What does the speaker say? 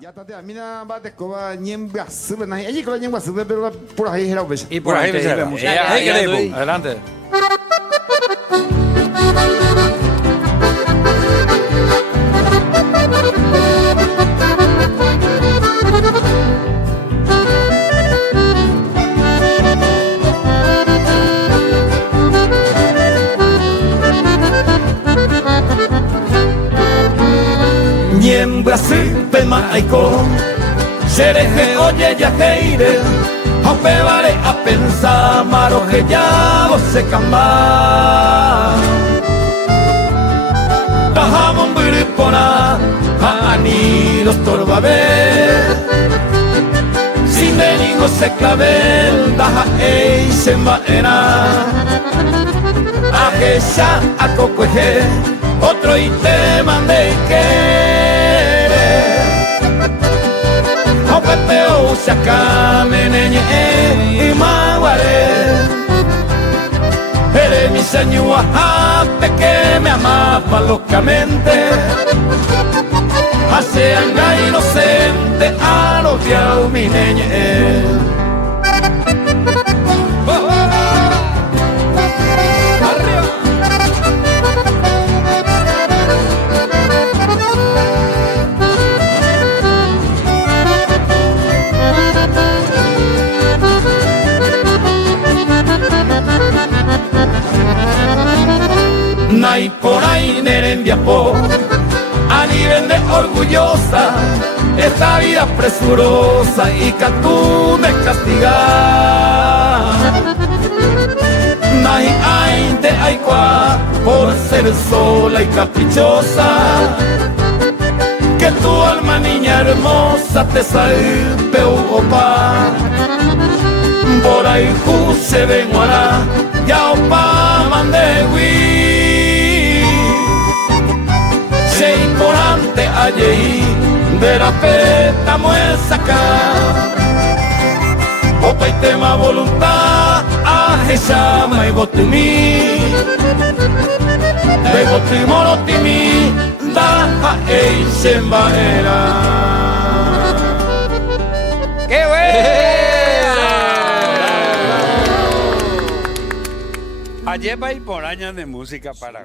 Ya está, mira, va de escoba, ñembra, sube, na, allí con la ñembra, sube, pero por ahí era pues. Y por ahí Puramente será. música. Ahí Ya, queremos. ya, Adelante. Ñembra sipe maiko Sereje oye ya heire Haupe vale a pensar Maroje ya vos camba Bajamos biripona Ani los torbabe Sin denigo se clavel Daja ei se maera Ajesha a cocoeje Otro y te mandé querer O pepeo se acá meneñe y maguare Eres mi señor ajape que me amaba locamente Hace anga inocente a los diablos mi neñe Nay por ahí nerembiapo a nivel de orgullosa esta vida presurosa y que tú me castigas. Nay ay te ay qua por ser sola y caprichosa que tu alma niña hermosa te salpe opa por ahí se venguará ya opa mandegui se importante allí de la peta muesaca opa y tema voluntad a llama y botimi de botimoro timi da e sembaera. ¡Qué bueno! Ayer va a ir por años de música para